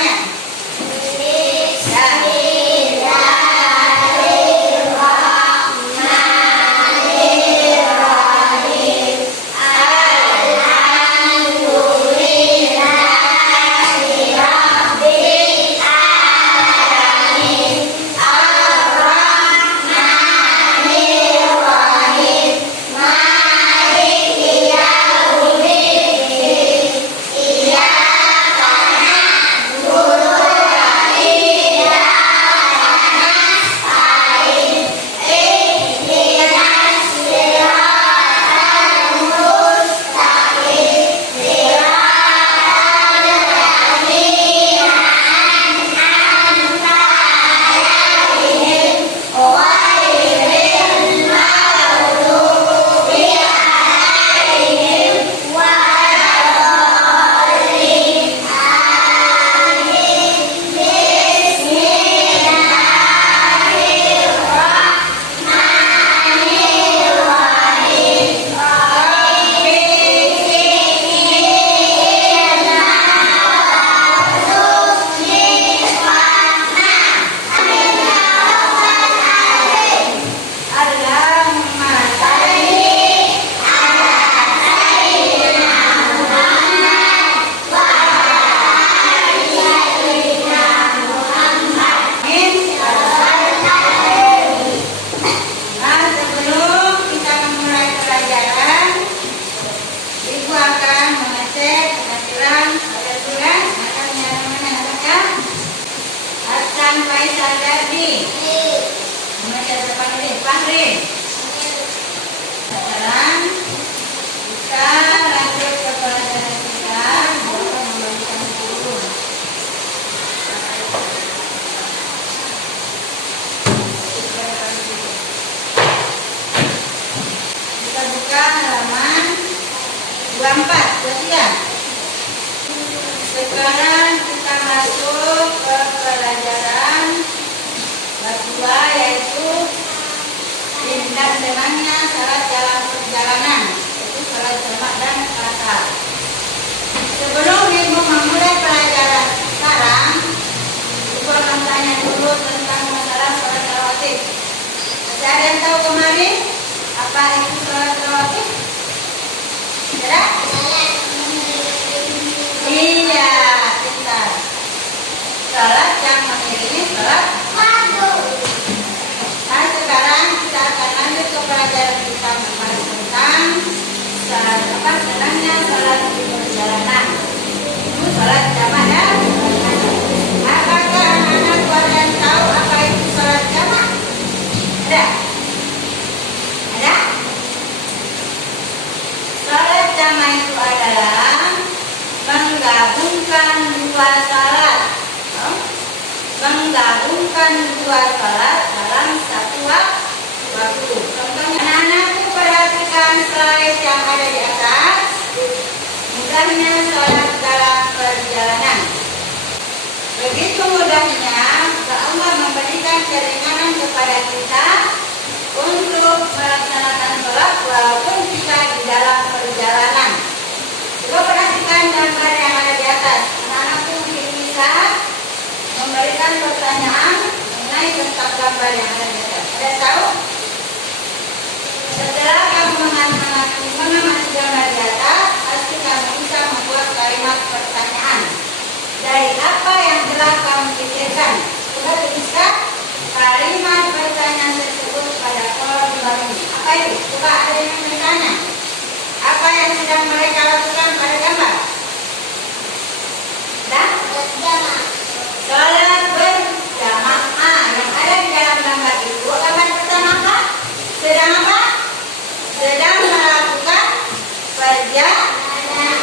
doanya. Sekarang kita lanjut ke pelajaran kita. Bapak membagikan dulu. Kita buka halaman 24. Sudah siap? Sekarang kita masuk ke pelajaran bab 2, yaitu dan dengannya syarat dalam perjalanan, yaitu syarat jamak dan kasar. Sebelum Ibu memulai pelajaran sekarang, Ibu akan tanya dulu tentang masalah sholat rawatib. Masih ada yang tahu kemarin apa itu sholat rawatib? Tidak? Iya, pintar. Sholat yang mengiringi sholat maghrib. Nah, sekarang kita akan lanjut ke pelajaran kita membahas tentang sebenarnya sholat di perjalanan. Itu sholat jamak dan apakah anak-anak kalian tahu apa itu sholat jamak? Ada? Ada? Sholat jamak itu adalah menggabungkan dua sholat. Menggabungkan dua sholat dalam satu waktu. Contohnya, anak-anakku perhatikan slide yang ada di atas. Mudahnya sholat dalam perjalanan. Begitu mudahnya Allah memberikan keringanan kepada kita untuk melaksanakan sholat walaupun kita di dalam perjalanan. Coba perhatikan gambar yang ada di atas. Anak-anakku mungkin bisa memberikan pertanyaan mengenai tentang gambar yang ada di atas. Ada tahu? Setelah kamu mengamati gambar di atas, pasti kamu bisa membuat kalimat pertanyaan dari apa yang telah kamu pikirkan. Coba tuliskan kalimat pertanyaan tersebut pada kolom di bawah ini. Apa itu? Coba ada yang bertanya. Apa yang sedang mereka lakukan pada gambar? Dan berjamaah. Sholat berjamaah yang ada di dalam gambar itu. Gambar pertama apa? Sedang apa? Sedang melakukan perjalanan.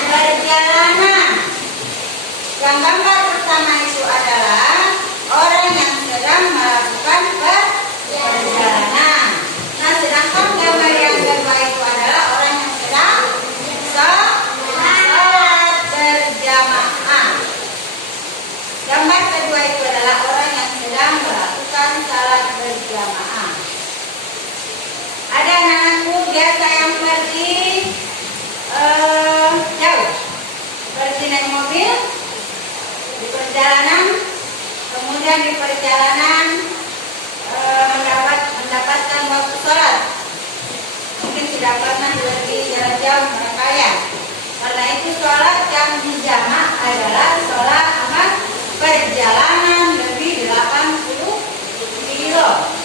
Yang gambar pertama itu adalah orang yang sedang melakukan perjalanan. Nah, sedangkan gambar yang kedua itu adalah orang yang sedang sholat berjamaah. Gambar kedua itu adalah orang yang sedang melakukan salat berjamaah. Ada anak-anakku biasa yang pergi jauh, pergi naik mobil di perjalanan. perjalanan, kemudian di perjalanan mendapatkan waktu sholat, mungkin tidak pernah lebih jarak jauh mereka ya. Karena itu sholat yang dijamak adalah sholat perjalanan lebih 80 kilo.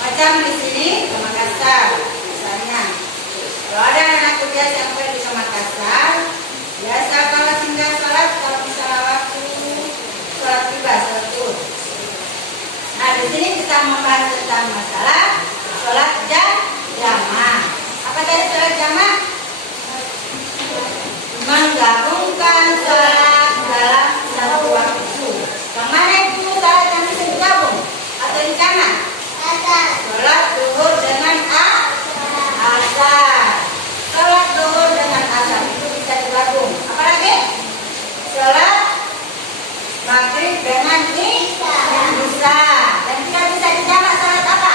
Macam di sini ke Makassar misalnya. Kalau ada anak kuliah yang pergi ke Makassar, biasa kalau singgah sholat, kalau misalnya waktu sholat tiba, sholat zuhur. Nah, di sini kita membahas tentang masalah sholat jamaah. Apa tadi sholat jamaah? Menggabungkan sholat dalam satu waktu. Yang mana itu sholat yang bisa digabung atau dijamak? Sholat zuhur dengan asar. Sholat zuhur dengan asar itu bisa digabung. Apalagi? Sholat maghrib dengan isya. Dan tidak bisa dijamak sholat apa?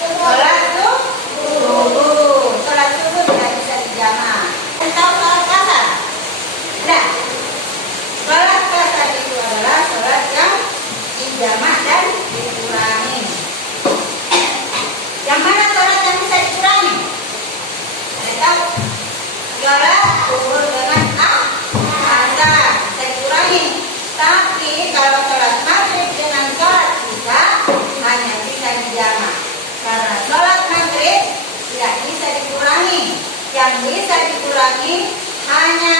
Sholat subuh. Sholat subuh tidak bisa dijamak. Dan tahu sholat kasar? Tidak. Sholat kasar itu adalah sholat yang dijamak dan dikurangi. Yang mana sholat yang bisa dikurangi? Saya tahu. Sholat zuhur dengan asar bisa dikurangi. Tapi kalau sholat maghrib dengan sholat isya hanya bisa dijamak. Karena sholat maghrib tidak bisa dikurangi. Yang bisa dikurangi hanya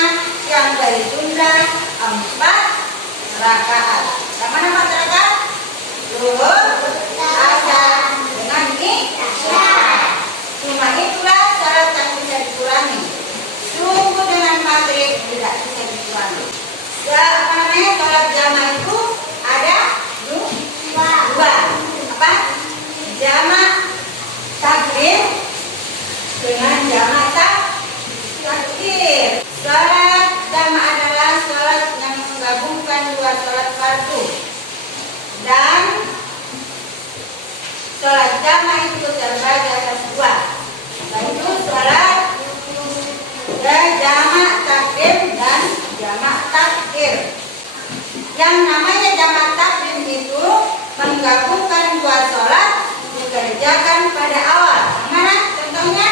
yang dari jumlah 4 rakaat. Yang mana 4 rakaat? Zuhur, asar dengan isya. Cuma itulah sholat yang bisa dikurangi. Subuh dengan maghrib tidak bisa dikurangi. Apa namanya sholat jamaah itu ada dua. Apa? Jamaah takbir dengan jamaah takbir. Sholat jamaah adalah sholat yang menggabungkan dua sholat fardu. Dan sholat jamaah itu terbagi atas dua, yaitu sholat jamaah takbir dan jamaah takbir. Yang namanya jamaah takbir itu menggabungkan dua sholat dikerjakan pada awal. Mana contohnya?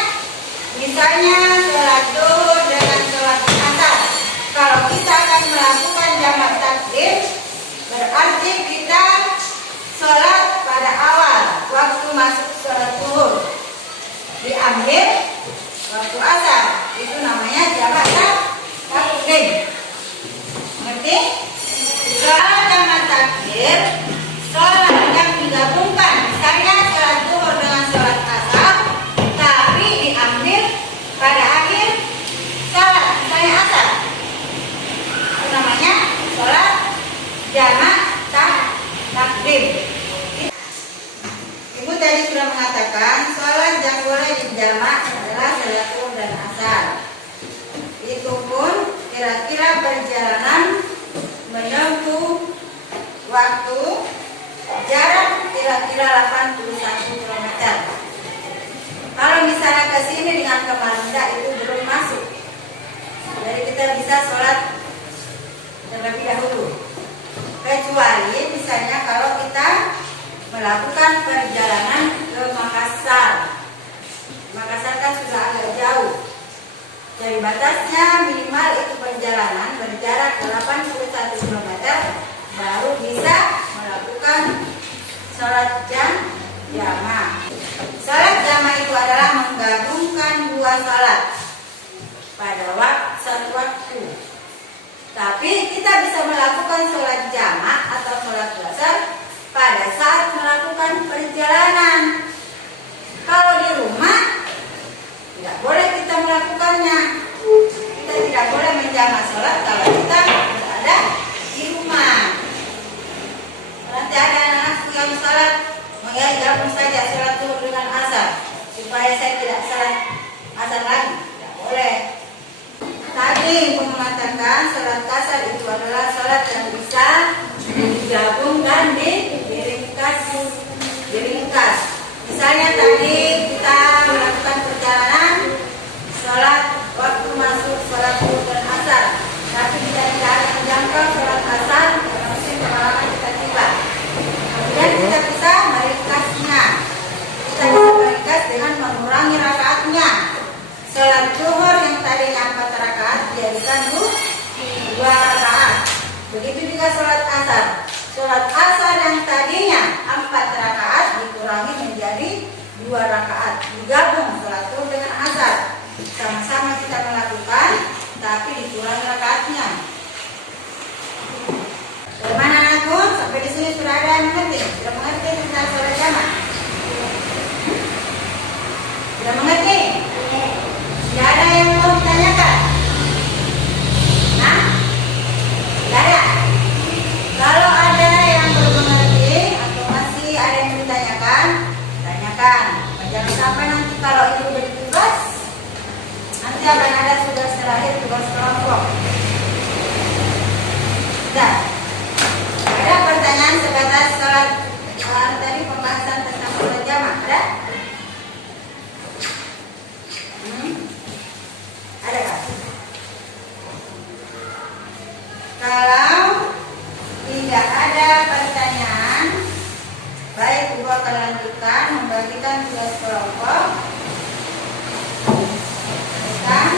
Misalnya sholat zuhur dengan sholat asar. Kalau kita akan melakukan jamaah takbir, berarti kita sholat pada awal waktu masuk sholat zuhur, diambil waktu asar. Itu namanya jamaah takbir. Ngerti? Sholat jamaah takbir, sholat yang digabungkan. Misalnya sholat zuhur dengan sholat asar, tapi diambil pada akhir sholat, misalnya asar. Itu namanya sholat jamaah takbir. Ibu tadi sudah mengatakan sholat yang boleh dijamak adalah sholat zuhur dan asar. Itu pun kira-kira perjalanan menempuh waktu jarak kira-kira 81 km. Kalau misalnya ke sini dengan ke Marunda itu belum masuk. Jadi kita bisa sholat terlebih dahulu. Kecuali misalnya kalau kita melakukan perjalanan ke Makassar. Makassar kan sudah agak jauh. Jadi batasnya minimal itu perjalanan berjarak 81 km baru bisa melakukan sholat jamaah. Sholat jamaah itu adalah menggabungkan dua sholat pada satu waktu. Tapi kita bisa melakukan sholat jamaah atau sholat asar pada saat melakukan perjalanan. Kalau di rumah tidak boleh kita melakukannya. Kita tidak boleh menjamak sholat kalau kita berada di rumah. Nanti ada anak-anakku yang sholat menggabung saja sholat zuhur dengan asar supaya saya tidak sholat asar lagi. Tidak boleh. Tadi mengatakan sholat asar itu adalah sholat yang bisa digabungkan diringkas. Misalnya tadi kita melakukan perjalanan sholat waktu masuk sholat zuhur dan asar, tapi kita tidak pengalaman kita tiba. Kemudian kita bisa meringkasnya. Kita bisa meringkas dengan mengurangi rakaatnya. Sholat zuhur yang tadinya 4 rakaat dijadikan 2 rakaat. Begitu juga sholat asar. Sholat asar yang tadinya 4 rakaat dikurangi menjadi 2 rakaat. Digabung sholat zuhur dengan asar. Sama-sama kita melakukan, tapi dikurangi rakaatnya. Bagaimana anakku? Sampai di sini sudah ada yang mengerti? Sudah mengerti tentang sholat jamaah? Sudah mengerti? Tidak ada yang mau ditanyakan? Nah? Tidak ada? Kalau ada yang belum mengerti atau masih ada yang ditanyakan, tanyakan. Jangan sampai nanti kalau itu jadi tugas, nanti akan ada tugas terakhir, tugas kelompok. Sudah? Ada pertanyaan sebatas sholat tadi pembahasan tentang sholat jamaah? Ada? Ada kan? Kalau tidak ada pertanyaan, baik Ibu akan lanjutkan membagikan tugas kelompok tentang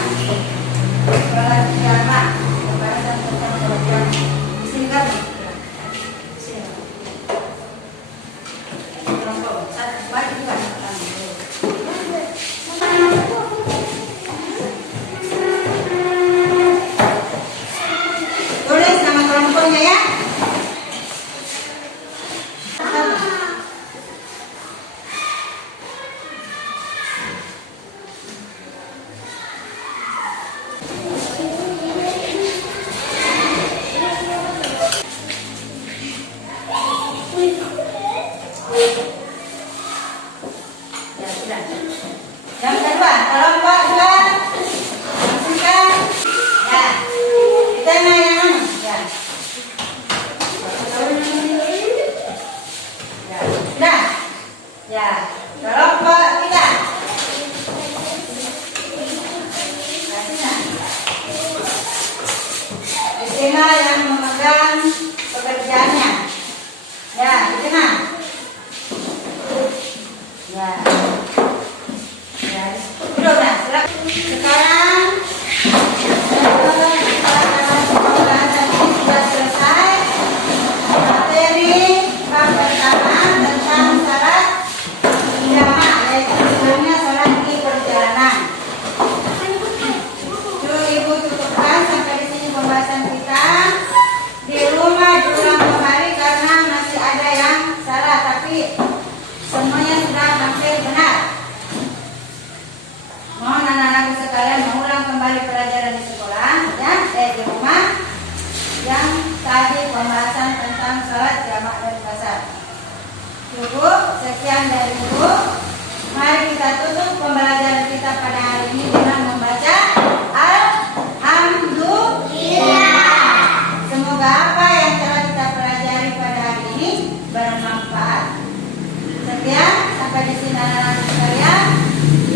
sholat jamaah, pembahasan tentang sholat jamaah. Di sini kami. Di sini. Kelompok 1, 2, 3. Tulis nama kelompoknya ya. Ya sudah. Yang kedua, kelompok 2. Masukkan. Ya. Kita yang ya. Ya, sudah. Ya, kelompok 3. Di sini yang memegang pekerjaannya. Ya, di tengah. Ya. Ya, udah. Sekarang pembahasan ini sudah selesai. Materi bab pertama tentang salat jamaah, yaitu misalnya salat di perjalanan. Yuk Ibu cukupkan sampai di sini pembahasan kita. Di rumah diulang kembali karena masih ada yang salah, tapi semuanya sudah hampir benar. Mohon anak-anakku sekalian mengulang kembali pelajaran di sekolah, ya, di rumah, yang tadi pembahasan tentang salat jamaah dan qasar. Cukup, sekian dari Ibu. Mari kita tutup pembelajaran kita pada hari ini dengan membaca Alhamdulillah. Semoga apa yang telah kita pelajari pada hari ini bermanfaat. Sekian, sampai di sini anak-anak sekalian.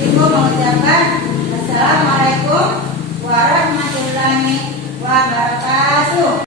Ibu mengucapkan Assalamualaikum warahmatullahi wabarakatuh.